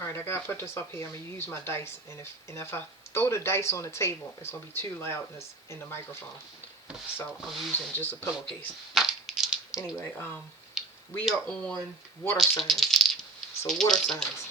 Alright, I gotta put this up here. I'm gonna use my dice, and if I throw the dice on the table, it's gonna be too loud in the microphone. So I'm using just a pillowcase. Anyway, we are on water signs. So water signs.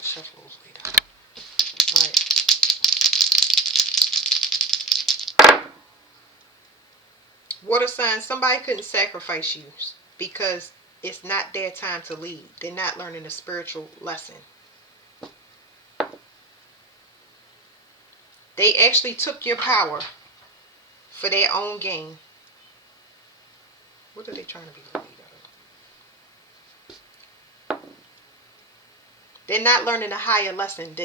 Shuffle those way down. Alright. Water signs, somebody couldn't sacrifice you because it's not their time to lead. They're not learning a spiritual lesson. They actually took your power for their own gain. What are they trying to be the lead of? They're not learning a higher lesson.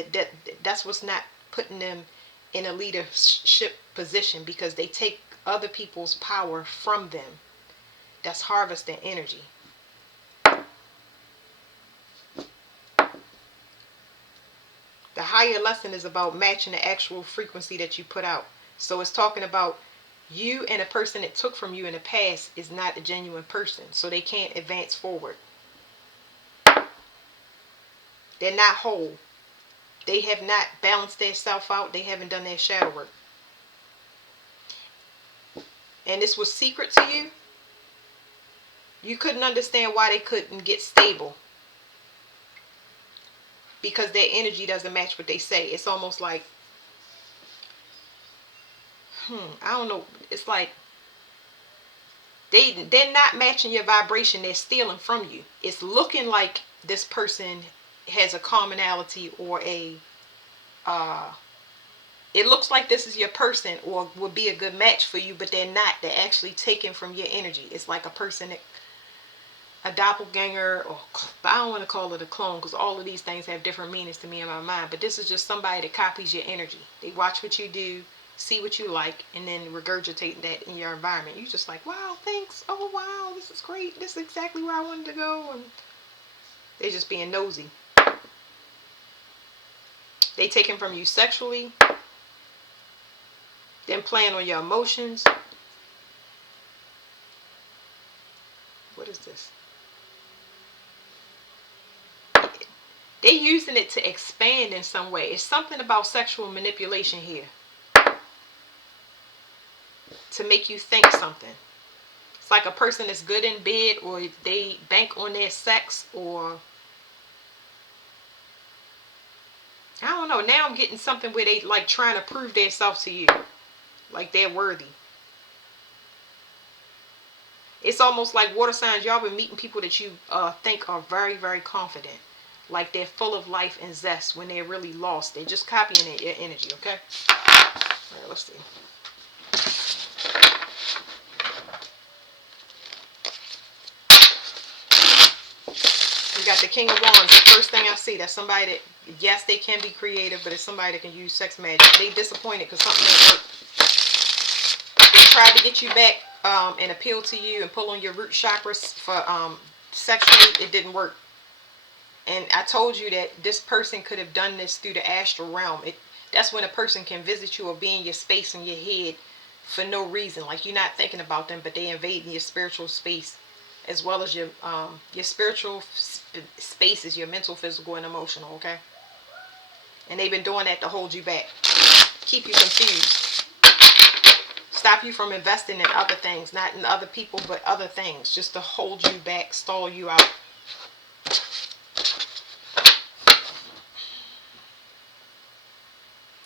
That's what's not putting them in a leadership position, because they take other people's power from them. That's harvesting energy. The higher lesson is about matching the actual frequency that you put out. So it's talking about you and a person that took from you in the past is not a genuine person. So they can't advance forward. They're not whole. They have not balanced their self out. They haven't done their shadow work. And this was secret to you. You couldn't understand why they couldn't get stable, because their energy doesn't match what they say. It's almost like, I don't know. It's like they're not matching your vibration. They're stealing from you. It's looking like this person has a commonality or it looks like this is your person or would be a good match for you, but they're not. They're actually taking from your energy. It's like a person that, a doppelganger, or I don't want to call it a clone, because all of these things have different meanings to me in my mind. But this is just somebody that copies your energy. They watch what you do, see what you like, and then regurgitate that in your environment. You just like, wow, thanks. Oh wow, this is great. This is exactly where I wanted to go. And they're just being nosy. They taking from you sexually, then playing on your emotions. What is this? They're using it to expand in some way. It's something about sexual manipulation here, to make you think something. It's like a person that's good in bed, or they bank on their sex, or I don't know. Now I'm getting something where they like trying to prove themselves to you, like they're worthy. It's almost like water signs. Y'all been meeting people that you think are very, very confident, like they're full of life and zest, when they're really lost. They're just copying your energy. Okay. All right. Let's see. You got the King of Wands. The first thing I see, that's somebody that, yes, they can be creative, but it's somebody that can use sex magic. They disappointed because something didn't work. They tried to get you back and appeal to you and pull on your root chakras for sexually. It didn't work. And I told you that this person could have done this through the astral realm. That's when a person can visit you or be in your space in your head for no reason. Like you're not thinking about them, but they invading your spiritual space, as well as your spiritual space is your mental, physical, and emotional. Okay, and they've been doing that to hold you back, keep you confused, stop you from investing in other things, not in other people, but other things, just to hold you back, stall you out.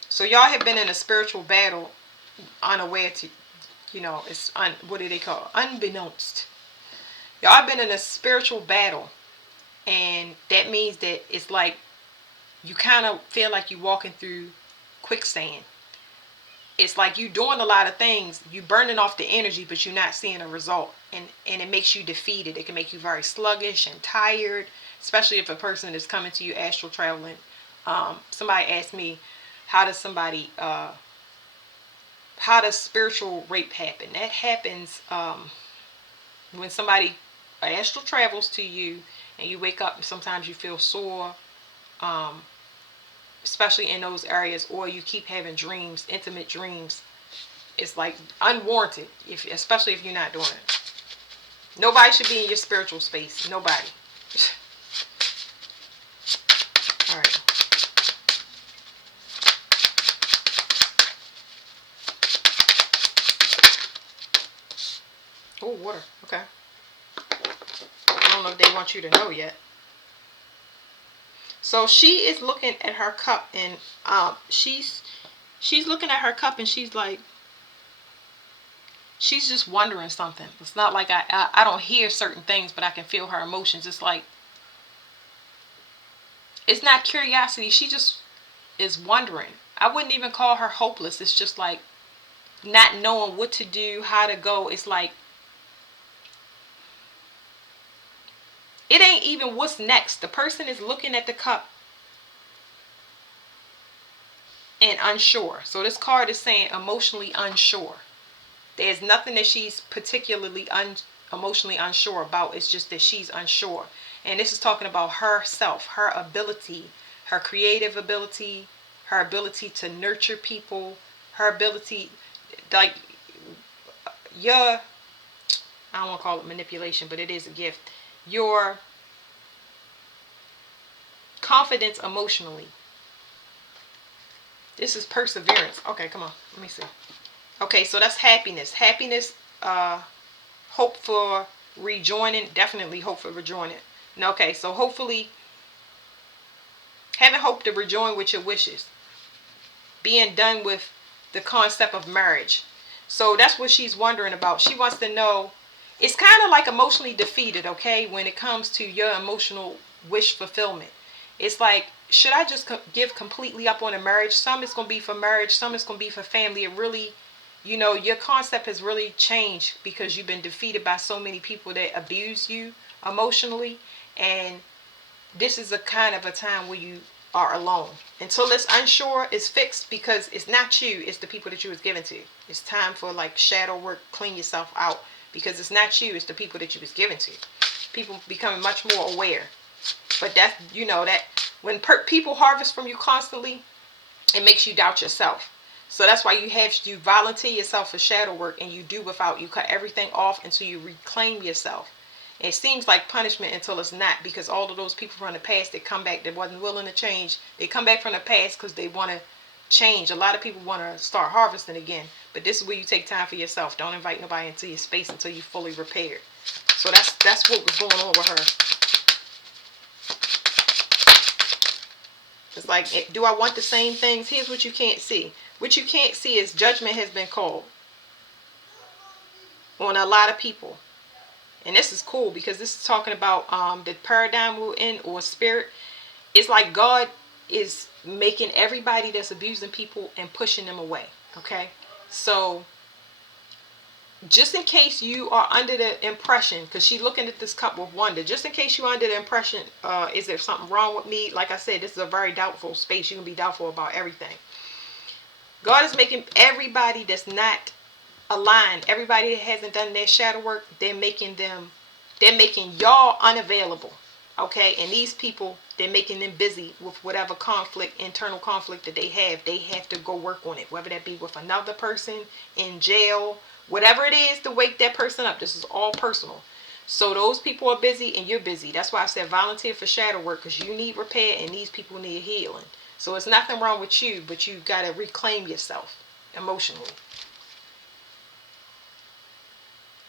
So y'all have been in a spiritual battle, unaware to, it's what do they call it? Unbeknownst. Y'all have been in a spiritual battle, and that means that it's like you kind of feel like you're walking through quicksand. It's like you doing a lot of things, you burning off the energy, but you're not seeing a result, and it makes you defeated. It can make you very sluggish and tired, especially if a person is coming to you astral traveling. Somebody asked me, how does spiritual rape happen? That happens when somebody astral travels to you, and you wake up and sometimes you feel sore, especially in those areas, or you keep having dreams, intimate dreams. It's like unwarranted, especially if you're not doing it. Nobody should be in your spiritual space. Nobody. Alright. Oh, water. Okay. I don't know if they want you to know yet. So she is looking at her cup, and she's looking at her cup, and she's like, she's just wondering something. It's not like I don't hear certain things, but I can feel her emotions. It's like, it's not curiosity. She just is wondering. I wouldn't even call her hopeless. It's just like not knowing what to do, how to go. It's like, it ain't even what's next. The person is looking at the cup and unsure. So this card is saying emotionally unsure. There's nothing that she's particularly emotionally unsure about. It's just that she's unsure. And this is talking about herself, her ability, her creative ability, her ability to nurture people, her ability, like, your, I don't want to call it manipulation, but it is a gift. Your confidence emotionally. This is perseverance. Okay, come on. Let me see. Okay, so that's happiness. Happiness, hope for rejoining. Definitely hope for rejoining. Okay, so hopefully, having hope to rejoin with your wishes. Being done with the concept of marriage. So that's what she's wondering about. She wants to know. It's kind of like emotionally defeated, okay, when it comes to your emotional wish fulfillment. It's like, should I just give completely up on a marriage? Some is going to be for marriage, some is going to be for family. It really, your concept has really changed because you've been defeated by so many people that abuse you emotionally. And this is a kind of a time where you are alone. Until it's unsure, it's fixed, because it's not you, it's the people that you was given to. It's time for like shadow work, clean yourself out, because it's not you, it's the people that you was given to. People becoming much more aware. But that's, that when people harvest from you constantly, it makes you doubt yourself. So that's why you volunteer yourself for shadow work, and you do without. You cut everything off until you reclaim yourself. It seems like punishment until it's not, because all of those people from the past that come back that wasn't willing to change, they come back from the past because they want to change. A lot of people want to start harvesting again, but this is where you take time for yourself. Don't invite nobody into your space until you're fully repaired. So that's what was going on with her. It's like, do I want the same things? Here's what you can't see. What you can't see is judgment has been called on a lot of people. And this is cool, because this is talking about the paradigm we're in, or spirit. It's like God is making everybody that's abusing people and pushing them away. Okay? So just in case you are under the impression, because she's looking at this cup with wonder, just in case you're under the impression, is there something wrong with me? Like I said, this is a very doubtful space. You can be doubtful about everything. God is making everybody that's not aligned, everybody that hasn't done their shadow work, they're making y'all unavailable. Okay? And these people, they're making them busy with whatever conflict, internal conflict that they have. They have to go work on it, whether that be with another person, in jail, whatever it is to wake that person up. This is all personal. So those people are busy and you're busy. That's why I said volunteer for shadow work, because you need repair and these people need healing. So it's nothing wrong with you, but you got to reclaim yourself emotionally.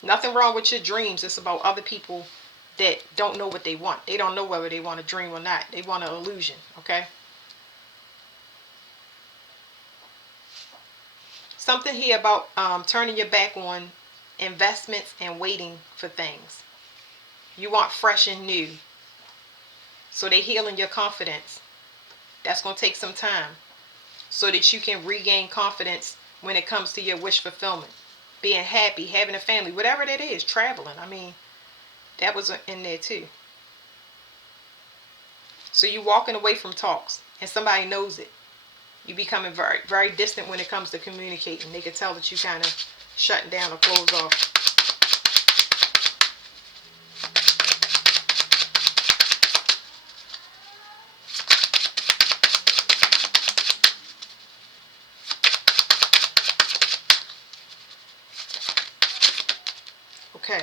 Nothing wrong with your dreams. It's about other people that don't know what they want. They don't know whether they want a dream or not. They want an illusion, okay? Something here about turning your back on investments and waiting for things. You want fresh and new. So they're healing your confidence. That's going to take some time so that you can regain confidence when it comes to your wish fulfillment. Being happy, having a family, whatever that is, traveling. I mean, that was in there too. So you walking away from talks and somebody knows it. You becoming very, very distant when it comes to communicating. They can tell that you kind of shutting down or close off. Okay.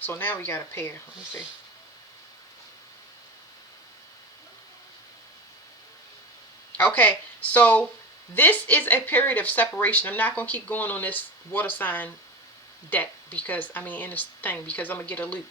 So now we got a pair. Let me see. Okay, so this is a period of separation. I'm not going to keep going on this water sign deck because, I mean, in this thing, because I'm going to get a loop.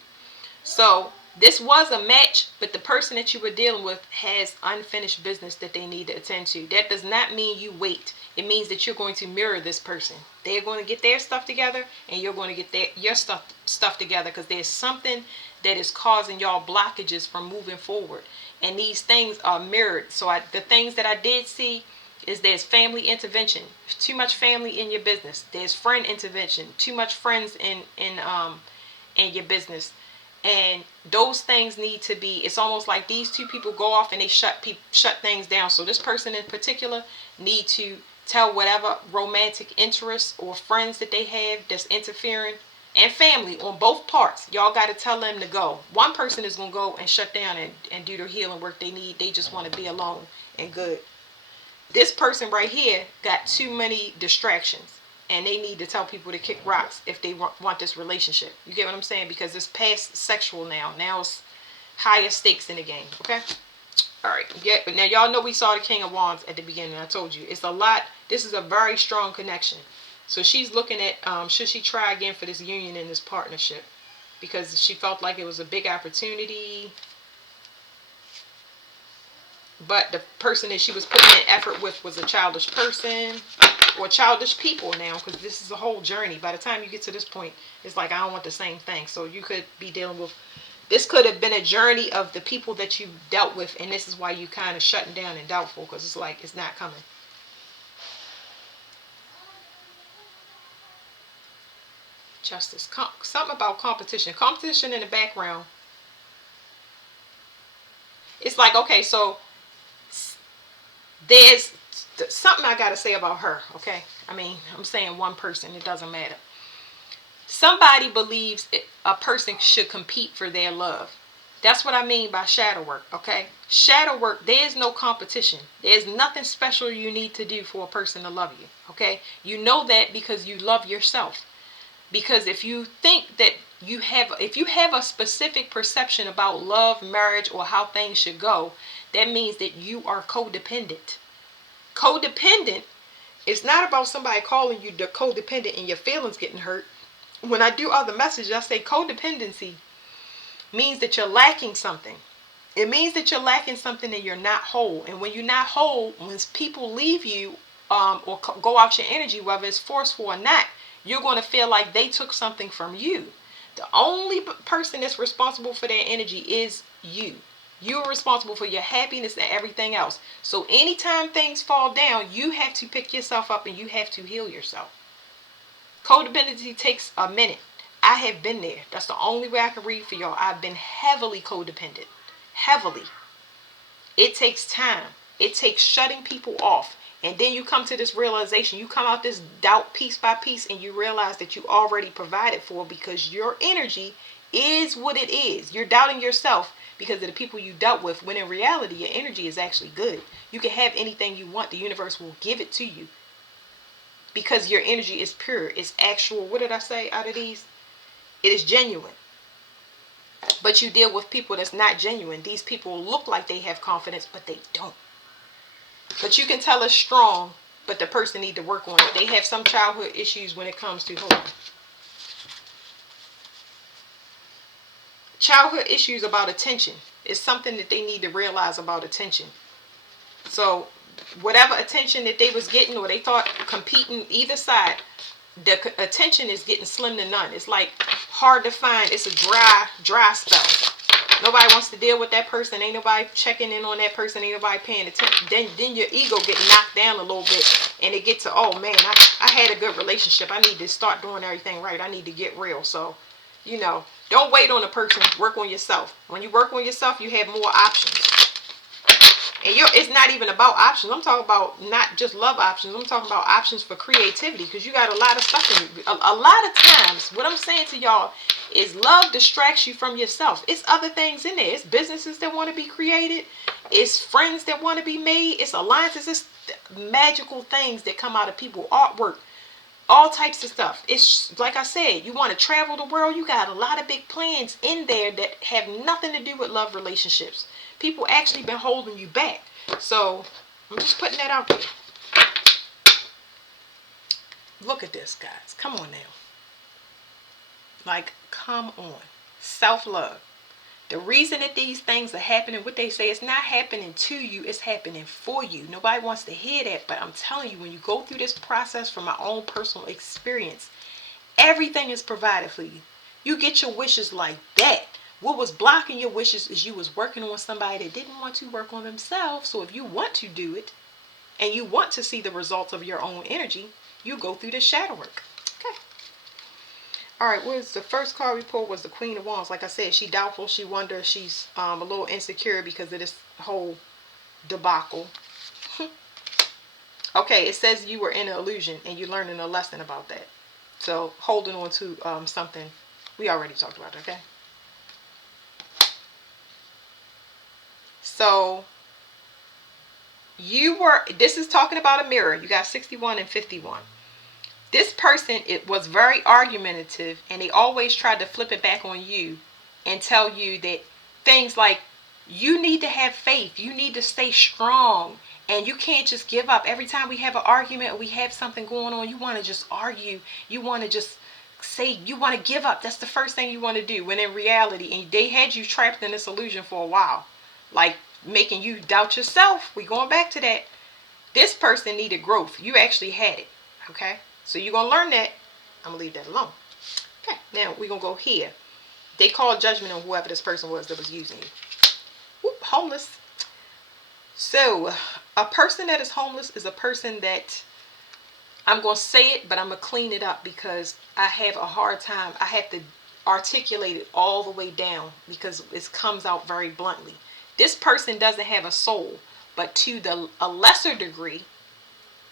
So this was a match, but the person that you were dealing with has unfinished business that they need to attend to. That does not mean you wait. It means that you're going to mirror this person. They're going to get their stuff together, and you're going to get your stuff together, because there's something that is causing y'all blockages from moving forward. And these things are mirrored. So the things that I did see is there's family intervention, too much family in your business. There's friend intervention, too much friends in your business. And those things need to be, it's almost like these two people go off and they shut things down. So this person in particular need to tell whatever romantic interests or friends that they have that's interfering, and family on both parts. Y'all got to tell them to go. One person is going to go and shut down and do the healing work they need. They just want to be alone and good. This person right here got too many distractions, and they need to tell people to kick rocks if they want this relationship. You get what I'm saying? Because it's past sexual now. Now it's higher stakes in the game. Okay? All right. Yeah, but now y'all know we saw the King of Wands at the beginning. I told you. It's a lot. This is a very strong connection. So she's looking at, should she try again for this union and this partnership? Because she felt like it was a big opportunity. But the person that she was putting in effort with was a childish person or childish people now, because this is a whole journey. By the time you get to this point, it's like, I don't want the same thing. So you could be dealing with, this could have been a journey of the people that you dealt with, and this is why you kind of shutting down and doubtful, because it's like, it's not coming. Justice. Something about competition. Competition in the background. It's like, okay, so there's something I got to say about her, okay? I mean, I'm saying one person. It doesn't matter. Somebody believes a person should compete for their love. That's what I mean by shadow work, okay? Shadow work, there's no competition. There's nothing special you need to do for a person to love you, okay? You know that because you love yourself. Because if you think that if you have a specific perception about love, marriage, or how things should go, that means that you are codependent. Codependent is not about somebody calling you the codependent and your feelings getting hurt. When I do other messages, I say codependency means that you're lacking something. It means that you're lacking something and you're not whole. And when you're not whole, when people leave you or go out your energy, whether it's forceful or not, you're going to feel like they took something from you. The only person that's responsible for their energy is you. You're responsible for your happiness and everything else. So anytime things fall down, you have to pick yourself up and you have to heal yourself. Codependency takes a minute. I have been there. That's the only way I can read for y'all. I've been heavily codependent. Heavily. It takes time. It takes shutting people off. And then you come to this realization. You come out this doubt piece by piece, and you realize that you already provided for, because your energy is what it is. You're doubting yourself because of the people you dealt with, when in reality your energy is actually good. You can have anything you want. The universe will give it to you because your energy is pure. It's actual. What did I say out of these? It is genuine. But you deal with people that's not genuine. These people look like they have confidence, but they don't. But you can tell it's strong, but the person need to work on it. They have some childhood issues when it comes to, hold on. Childhood issues about attention. It's something that they need to realize about attention. So whatever attention that they was getting, or they thought competing either side, the attention is getting slim to none. It's like hard to find. It's a dry spell. Nobody wants to deal with that person. Ain't nobody checking in on that person. Ain't nobody paying attention. Then your ego get knocked down a little bit, and it gets to, oh man, I had a good relationship. I need to start doing everything right. I need to get real. So, don't wait on a person. Work on yourself. When you work on yourself, you have more options. And it's not even about options. I'm talking about not just love options. I'm talking about options for creativity, because you got a lot of stuff in you. A lot of times, what I'm saying to y'all is love distracts you from yourself. It's other things in there. It's businesses that want to be created. It's friends that want to be made. It's alliances. It's magical things that come out of people. Artwork. All types of stuff. It's like I said, you want to travel the world. You got a lot of big plans in there that have nothing to do with love relationships. People actually been holding you back. So I'm just putting that out there. Look at this, guys. Come on now. Like, come on. Self-love. The reason that these things are happening, what they say, it's not happening to you, it's happening for you. Nobody wants to hear that, but I'm telling you, when you go through this process from my own personal experience, everything is provided for you. You get your wishes like that. What was blocking your wishes is you was working on somebody that didn't want to work on themselves. So if you want to do it, and you want to see the results of your own energy, you go through the shadow work. Okay. All right, what is the first card we pulled was the Queen of Wands. Like I said, she doubtful. She wonders. She's a little insecure because of this whole debacle. Okay, it says you were in an illusion and you're learning a lesson about that. So holding on to something we already talked about. Okay. So this is talking about a mirror. You got 61 and 51. This person, it was very argumentative, and they always tried to flip it back on you and tell you that things like, you need to have faith, you need to stay strong, and you can't just give up. Every time we have an argument or we have something going on, you want to just argue, you want to just say, you want to give up. That's the first thing you want to do, when in reality, and they had you trapped in this illusion for a while, like making you doubt yourself. We going back to that. This person needed growth. You actually had it. Okay. So you're going to learn that. I'm going to leave that alone. Okay, now we're going to go here. They called judgment on whoever this person was that was using you. Whoop, homeless. So a person that is homeless is a person that, I'm going to say it, but I'm going to clean it up because I have a hard time. I have to articulate it all the way down because it comes out very bluntly. This person doesn't have a soul, but to a lesser degree,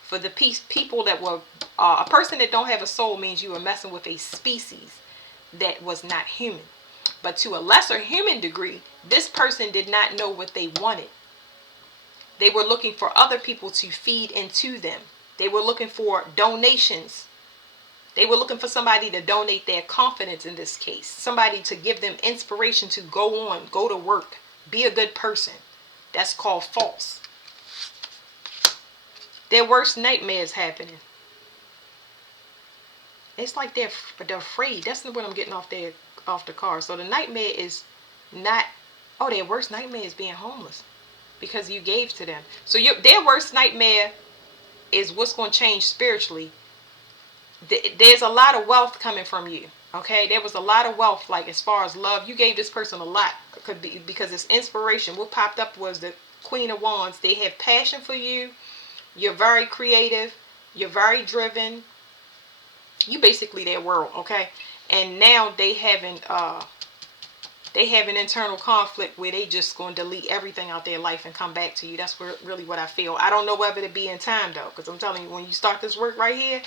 for the people that were, a person that don't have a soul means you were messing with a species that was not human. But to a lesser human degree, this person did not know what they wanted. They were looking for other people to feed into them. They were looking for donations. They were looking for somebody to donate their confidence in this case. Somebody to give them inspiration to go on, go to work, be a good person. That's called false. Their worst nightmares happening. It's like they're afraid. That's what I'm getting off the car. So the nightmare is not, oh, their worst nightmare is being homeless because you gave to them. So their worst nightmare is what's going to change spiritually. There's a lot of wealth coming from you. Okay, there was a lot of wealth, like as far as love. You gave this person a lot. Could be because it's inspiration. What popped up was the Queen of Wands. They have passion for you. You're very creative. You're very driven. You basically their world, okay? And now they have an internal conflict where they just going to delete everything out their life and come back to you. That's really what I feel. I don't know whether to be in time though, because I'm telling you, when you start this work right here,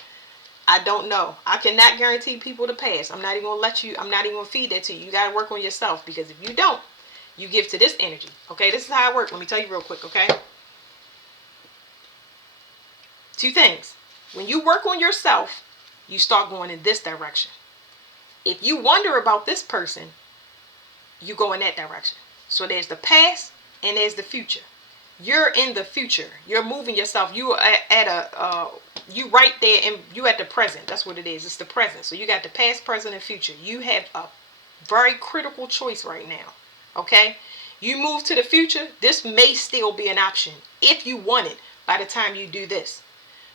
I don't know. I cannot guarantee people to pass. I'm not even gonna I'm not even gonna feed that to you. You gotta work on yourself, because if you don't, you give to this energy. Okay, this is how it works. Let me tell you real quick, okay? Two things. When you work on yourself, you start going in this direction. If you wonder about this person, you go in that direction. So there's the past and there's the future. You're in the future. You're moving yourself. You are you right there, and you at the present. That's what it is. It's the present. So you got the past, present, and future. You have a very critical choice right now. Okay? You move to the future. This may still be an option if you want it by the time you do this.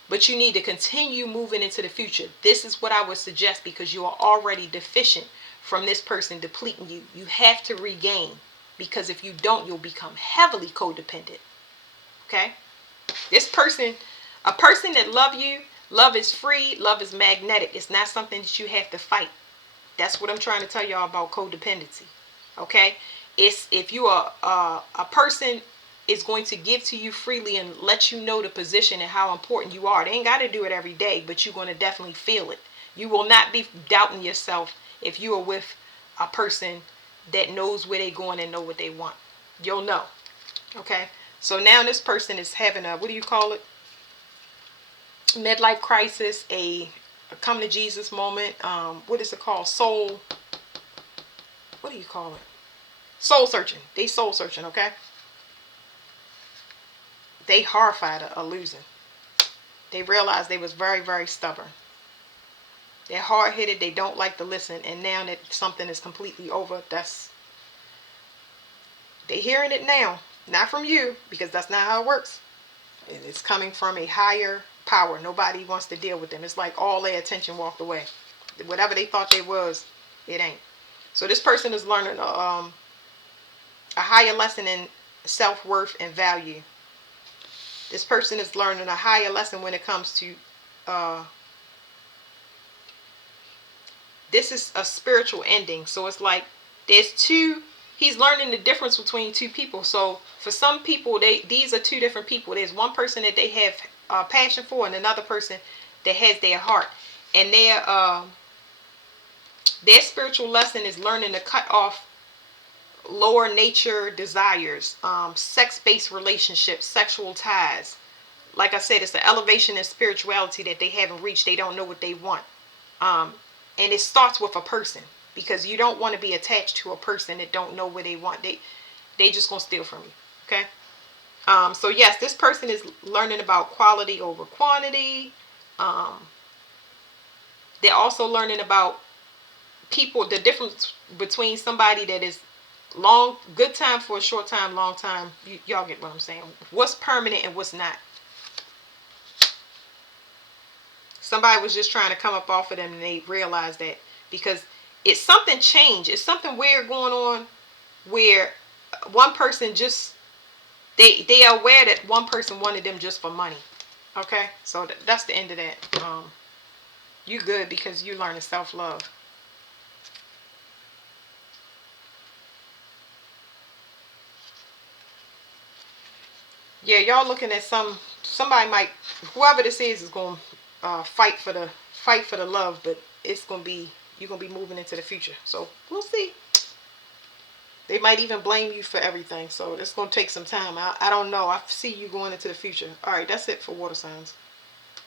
But you need to continue moving into the future. This is what I would suggest, because you are already deficient from this person depleting you. You have to regain, because if you don't, you'll become heavily codependent. Okay? This person, a person that love you, love is free, love is magnetic. It's not something that you have to fight. That's what I'm trying to tell y'all about codependency. Okay? It's if you are a person is going to give to you freely and let you know the position and how important you are. They ain't got to do it every day, but you're going to definitely feel it. You will not be doubting yourself if you are with a person that knows where they're going and know what they want. You'll know. Okay? So now this person is having a, what do you call it? Midlife crisis, a come to Jesus moment. What is it called? Soul. What do you call it? Soul searching. They soul searching, okay? they horrified of losing. They realized they was very, very stubborn. They're hard-headed. They don't like to listen. And now that something is completely over, they hearing it now. Not from you, because that's not how it works. It's coming from a higher power. Nobody wants to deal with them. It's like all their attention walked away. Whatever they thought they was, it ain't. So this person is learning a higher lesson in self-worth and value. This person is learning a higher lesson when it comes to this is a spiritual ending. So it's like he's learning the difference between two people. So for some people, these are two different people. There's one person that they have passion for, and another person that has their heart. And their spiritual lesson is learning to cut off lower nature desires, sex-based relationships, sexual ties. Like I said, it's the elevation in spirituality that they haven't reached. They don't know what they want. And it starts with a person, because you don't want to be attached to a person that don't know what they want. They just gonna steal from you. Okay. So yes, this person is learning about quality over quantity. They're also learning about people, the difference between somebody that is good time for a short time, long time. Y'all get what I'm saying. What's permanent and what's not. Somebody was just trying to come up off of them, and they realized that because it's something changed. It's something weird going on where one person just, they are aware that one person wanted them just for money. Okay, so that's the end of that. You good because you learning self-love. Yeah, y'all looking at somebody might, whoever this is going to fight for the love, but it's going to be, you're going to be moving into the future. So we'll see. They might even blame you for everything. So it's going to take some time. I don't know. I see you going into the future. All right, that's it for water signs.